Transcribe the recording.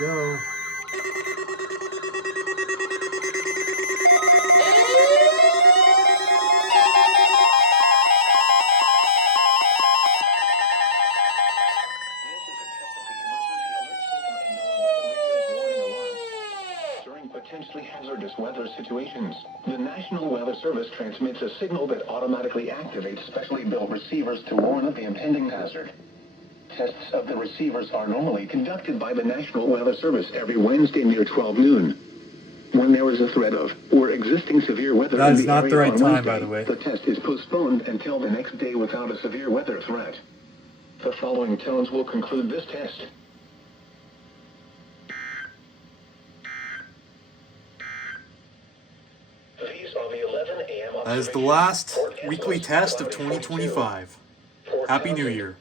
we go. Potentially hazardous weather situations. The National Weather Service transmits a signal that automatically activates specially built receivers to warn of the impending hazard. Tests of the receivers are normally conducted by the National Weather Service every Wednesday near 12 noon. When there is a threat of or existing severe weather That in is the not area the right on time, Wednesday, by the way. the test is postponed until the next day without a severe weather threat. The following tones will conclude this test. These are the 11 a.m. That is the last weekly test of 2025. Happy New Year.